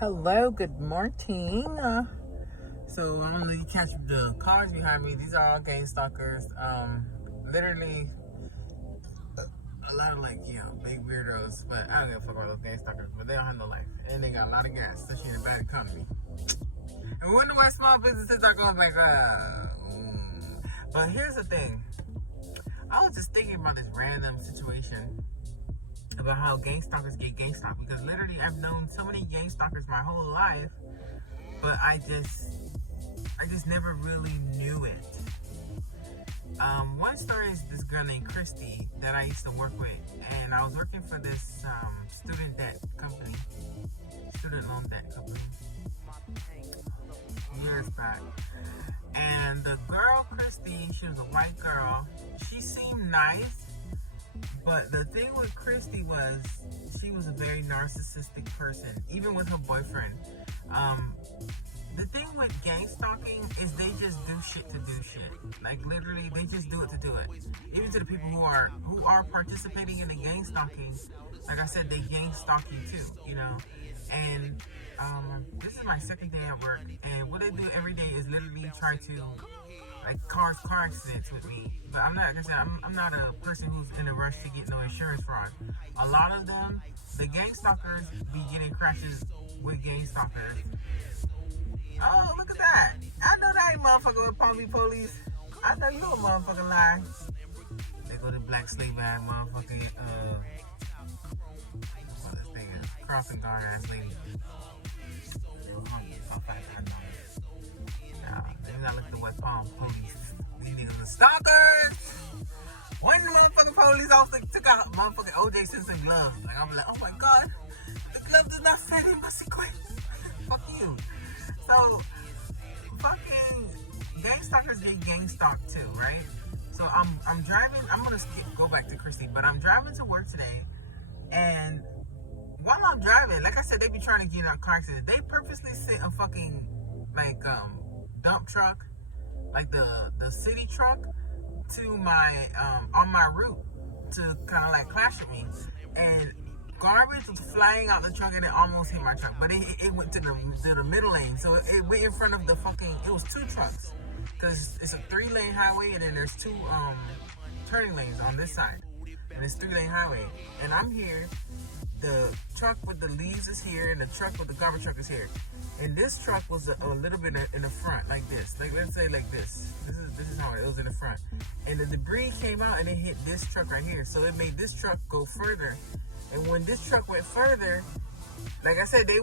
Hello, good morning. So I'm gonna catch the cars behind me. These are all gang stalkers. Literally a lot of big weirdos. But I don't give a fuck about those gang stalkers. But they don't have no life, and they got a lot of gas, especially in a bad economy. And we wonder why small businesses are going bankrupt. But here's the thing. I was just thinking about this random situation about how gang stalkers get gang stalked, because literally I've known so many gang stalkers my whole life, but I just never really knew it. One story is this girl named Christy that I used to work with, and I was working for this student loan debt company years back. And the girl Christy, she was a white girl. She seemed nice, but the thing with Christy was she was a very narcissistic person, even with her boyfriend. The thing with gang stalking is they just do shit to do shit. Like literally, they just do it to do it. Even to the people who are participating in the gang stalking, like I said, they gang stalk you too, you know. And this is my second day at work, and what they do every day is literally try to car accidents with me. But I'm not, like I said, I'm not a person who's in a rush to get no insurance fraud. A lot of them, the gang stalkers, be getting crashes with gang stalkers. Oh, look at that. I know that ain't motherfucker with Palm Beach police. I know you a motherfucking lie. They go to Black Slave ass motherfucking, what this thing is, crossing guard ass lady. Nah, maybe I look at the West Palm police. These niggas are stalkers. One motherfucking police officer took out motherfucking O.J. Simpson gloves. Like, I'm like, oh my god, the glove does not fit in my sequence. Fuck you. So, fucking gang stalkers get gang stalked too, right? So I'm driving. I'm gonna go back to Christy, but I'm driving to work today, and while I'm driving, like I said, they be trying to get in car accidents. They purposely sit a fucking dump truck, like the city truck, to my on my route to kind of like clash with me, and garbage was flying out the truck and it almost hit my truck, but it went to the middle lane, so it went in front of the fucking. It was two trucks, because it's a 3-lane highway, and then there's two turning lanes on this side, and it's 3-lane highway, and I'm here. The truck with the leaves is here, and the truck with the garbage truck is here. And this truck was a little bit in the front, like this. Like, let's say like this. This is how it was in the front. And the debris came out and it hit this truck right here. So it made this truck go further. And when this truck went further, like I said, they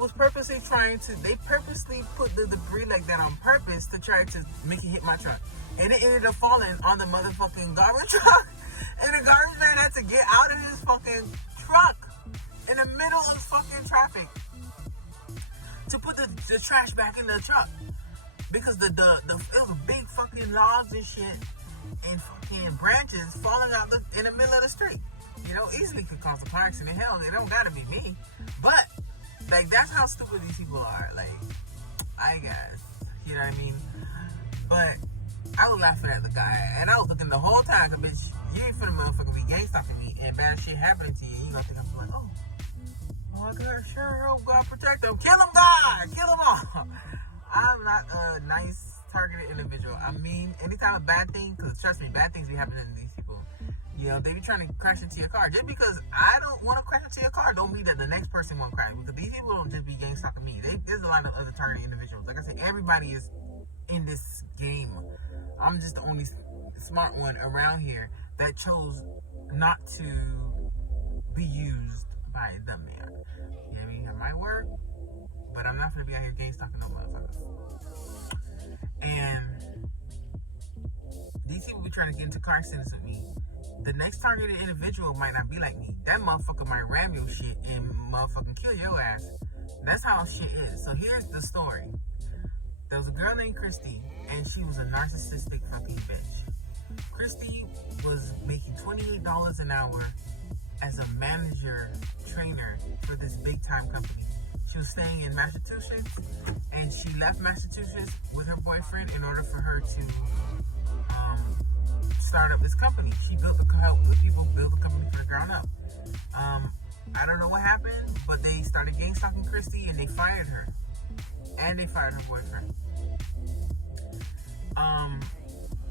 purposely put the debris like that on purpose to try to make it hit my truck. And it ended up falling on the motherfucking garbage truck. And the garbage man had to get out of his fucking truck in the middle of fucking traffic to put the trash back in the truck, because it was big fucking logs and shit and fucking branches falling out in the middle of the street. You know, easily could cause a car accident. Hell, it don't gotta be me. But like, that's how stupid these people are. Like, I guess, you know what I mean? But I was laughing at the guy, and I was looking the whole time, cause bitch, you ain't finna motherfucker be gang stalking me and bad shit happening to you. You gonna think I'm like, oh my god, sure, oh god, protect them, kill them, God, kill them all. I'm not a nice targeted individual. I mean, anytime a bad thing, because trust me, bad things be happening to these people. You know, they be trying to crash into your car. Just because I don't want to crash into your car don't mean that the next person won't crash. Because these people don't just be gang stalking me. There's a lot of other targeted individuals. Like I said, everybody is in this game. I'm just the only smart one around here that chose not to be used by them, man. You know what I mean? It might work, but I'm not gonna be out here gang stalking no motherfuckers. And these people be trying to get into car accidents with me. The next targeted individual might not be like me. That motherfucker might ram your shit and motherfucking kill your ass. That's how shit is. So here's the story. There was a girl named Christy, and she was a narcissistic fucking bitch. Christy was making $28 an hour as a manager trainer for this big time company. She was staying in Massachusetts, and she left Massachusetts with her boyfriend in order for her to start up this company. She helped the people build the company from the ground up. I don't know what happened, but they started gang stalking Christy and they fired her. And they fired her boyfriend.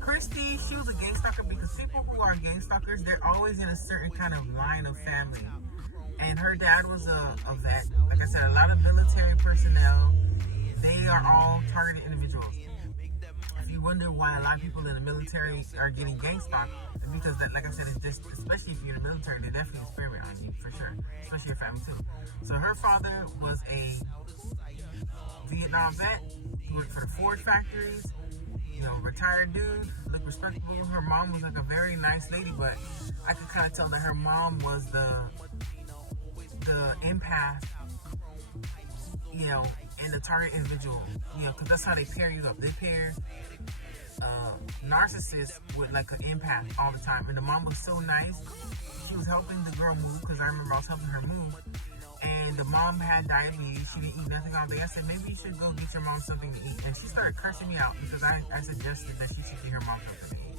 Christy, she was a gang stalker because people who are gang stalkers, they're always in a certain kind of line of family. And her dad was a vet. Like I said, a lot of military personnel, they are all targeted individuals. If you wonder why a lot of people in the military are getting gang stalked, it's because that, like I said, it's just, especially if you're in the military, they definitely experiment on you, for sure. Especially your family too. So her father was a Vietnam vet. He worked for the Ford factories. You know, retired dude, looked respectable. Her mom was like a very nice lady, but I could kind of tell that her mom was the empath, you know, and the target individual, you know, because that's how they pair you up. They pair narcissists with like an empath all the time. And the mom was so nice. She was helping the girl move, because I remember I was helping her move. And the mom had diabetes. She didn't eat nothing all day. I said, maybe you should go get your mom something to eat. And she started cursing me out because I suggested that she should get her mom something to eat.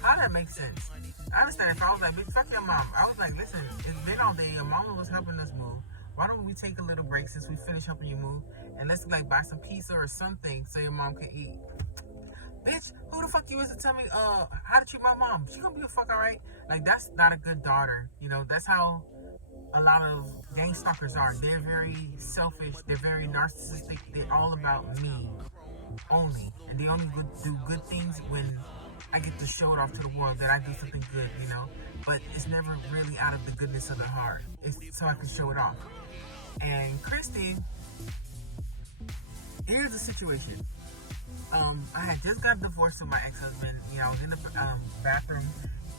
How that makes sense? I understand if I was like, bitch, fuck your mom. I was like, listen, it's been all day. Your mama was helping us move. Why don't we take a little break since we finished helping you move? And let's like buy some pizza or something so your mom can eat. Bitch, who the fuck you is to tell me, how to treat my mom? She gonna be a fuck alright? Like, that's not a good daughter. You know, that's how a lot of gang stalkers are. They're very selfish. They're very narcissistic. They're all about me only. And they only do good things when I get to show it off to the world that I do something good, you know? But it's never really out of the goodness of their heart. It's so I can show it off. And Christy, here's the situation. I had just got divorced from my ex-husband. You know, I was in the bathroom,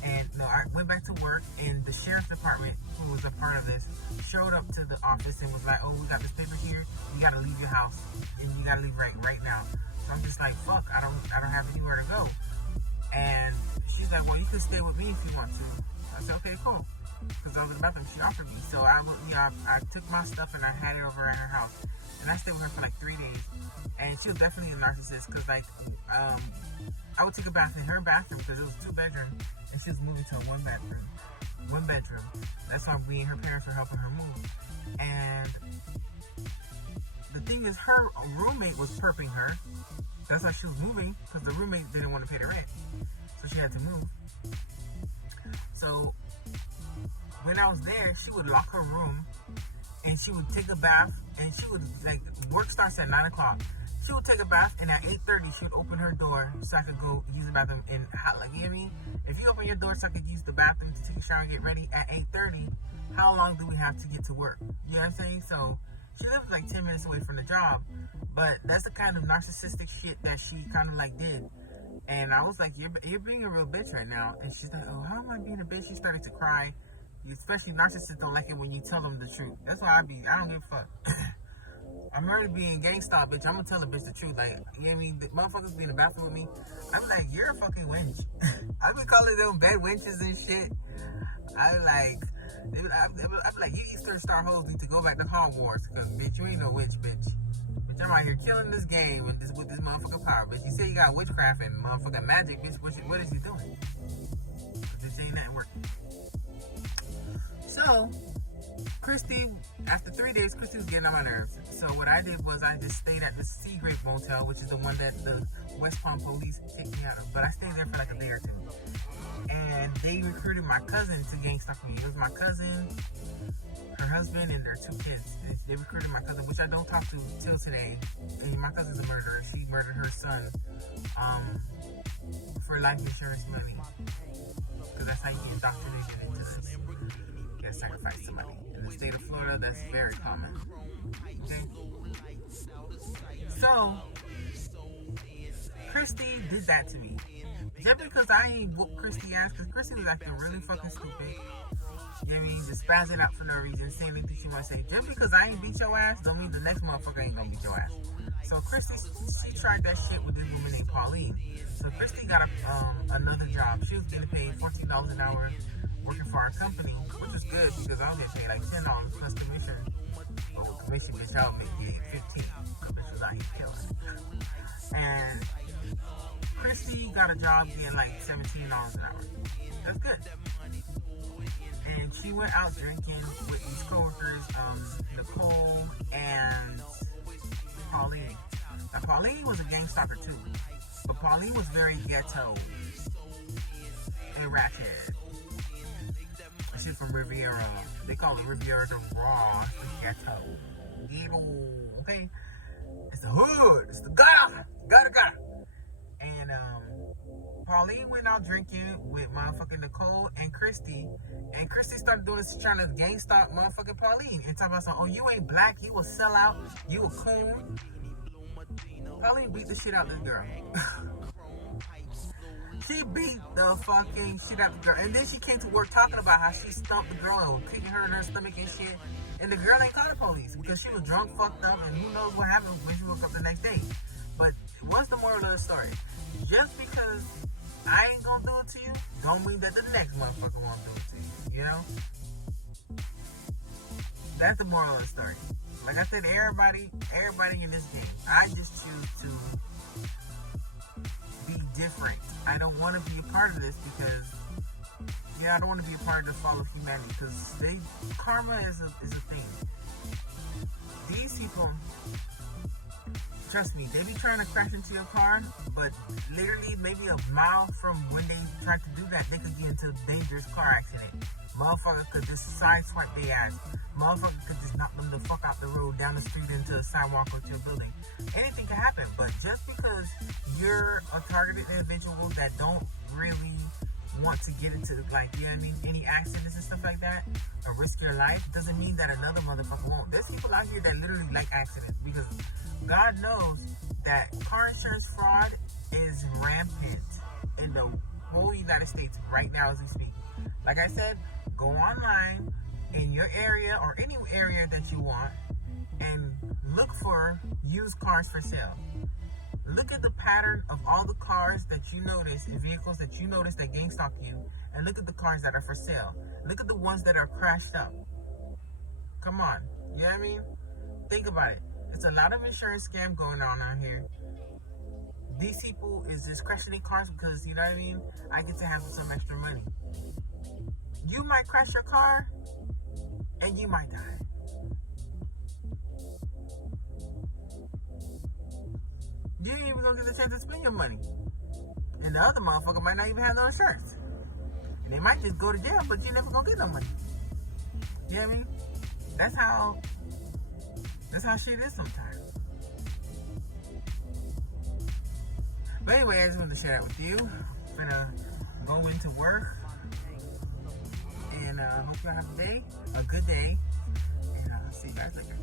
and you know, I went back to work, and the sheriff's department, who was a part of this, showed up to the office and was like, oh, we got this paper here, you gotta leave your house, and you gotta leave right now. So I'm just like, fuck, I don't have anywhere to go. And she's like, well, you can stay with me if you want to. I said, okay, cool. Because I was in the bathroom, she offered me. So I took my stuff and I had it over at her house. And I stayed with her for like 3 days. And she was definitely a narcissist, because like, I would take a bath in her bathroom because it was 2-bedroom, and she was moving to a 1-bedroom. That's why we and her parents were helping her move. And the thing is, her roommate was perping her. That's why she was moving, because the roommate didn't want to pay the rent, so she had to move. So when I was there, she would lock her room, and she would take a bath, and she would, like, work starts at 9 o'clock. She would take a bath, and at 8:30, she would open her door so I could go use the bathroom. And like, you know what I mean? If you open your door so I could use the bathroom to take a shower and get ready at 8:30, how long do we have to get to work? You know what I'm saying? So she lived like 10 minutes away from the job, but that's the kind of narcissistic shit that she kind of like did. And I was like, you're being a real bitch right now. And she's like, oh, how am I being a bitch? She started to cry. Especially narcissists don't like it when you tell them the truth. That's why I don't give a fuck. I'm already being gang stalked, bitch. I'm gonna tell a bitch the truth. Like, you know what I mean? The motherfuckers be in the bathroom with me. I'm like, you're a fucking wench. I be calling them bad wenches and shit. I'm like, you Eastern Star hoes need to go back to Hogwarts, because bitch, you ain't no witch, bitch. Bitch, I'm out here killing this game with this motherfucking power, bitch. You say you got witchcraft and motherfucking magic, bitch. What is you doing? Bitch, ain't nothing working. So, Christy, after 3 days, Christy was getting on my nerves. So what I did was I just stayed at the Seagrape Motel, which is the one that the West Palm police take me out of. But I stayed there for like a day or two. And they recruited my cousin to gang stalk me. It was my cousin, her husband, and their 2 kids. They recruited my cousin, which I don't talk to till today. And my cousin's a murderer. She murdered her son for life insurance money. Because that's how you get indoctrinated into this. You gotta sacrifice somebody. In the state of Florida, that's very common. Okay? So, Christy did that to me. Just because I ain't whooped Christy ass, because Christy was acting really fucking stupid. You know what I mean? Just spazzing out for no reason, saying anything she might say. Just because I ain't beat your ass, don't mean the next motherfucker ain't gonna beat your ass. So Christy, she tried that shit with this woman named Pauline. So Christy got another job. She was getting paid $14 an hour working for our company, which is good because I don't get paid like $10 plus commission. Well, commission, bitch, I would make it 15. So bitch was out here killing. And Christy got a job getting like $17 an hour. That's good. and she went out drinking with these coworkers, Nicole and Pauline. Now, Pauline was a gang stalker too, but Pauline was very ghetto and ratchet. She's from Riviera. They call it Riviera the Raw, the ghetto. Okay? It's the hood. It's the gotta. And Pauline went out drinking with motherfucking Nicole and Christy. And Christy started doing this, trying to gang stalk motherfucking Pauline. And talking about something, oh, you ain't black, you a sellout, you a coon. Pauline beat the shit out of this girl. She beat the fucking shit out of the girl. And then she came to work talking about how she stumped the girl and kicking her in her stomach and shit. And the girl ain't called the police because she was drunk, fucked up, and who knows what happened when she woke up the next day. But what's the moral of the story? Just because I ain't gonna do it to you, don't mean that the next motherfucker won't do it to you, you know? That's the moral of the story. Like I said, everybody in this game, I just choose to be different. I don't want to be a part of this because, yeah, I don't want to be a part of the fall of humanity because karma is a thing. These people, trust me, they be trying to crash into your car, but literally maybe a mile from when they tried to do that, they could get into a dangerous car accident. Motherfucker could just sideswipe their ass. Motherfucker could just knock them the fuck out the road, down the street, into a sidewalk or to a building. Anything can happen, but just because you're a targeted individual that don't really want to get into, like, you know what I mean, any accidents and stuff like that, or risk your life, doesn't mean that another motherfucker won't. There's people out here that literally like accidents because God knows that car insurance fraud is rampant in the whole United States right now as we speak. Like I said, go online in your area or any area that you want and look for used cars for sale. Look at the pattern of all the cars that you notice and vehicles that you notice that gang stalk you, and look at the cars that are for sale. Look at the ones that are crashed up. Come on, you know what I mean? Think about it. It's a lot of insurance scam going on out here. These people is just crashing their cars because, you know what I mean, I get to have some extra money. You might crash your car and you might die. You ain't even gonna get the chance to spend your money. And the other motherfucker might not even have no insurance. And they might just go to jail, but you never gonna get no money. You know what I mean? That's how shit is sometimes. But anyway, I just wanted to share that with you. I'm gonna go into work. And hope y'all have a good day. And see you guys later.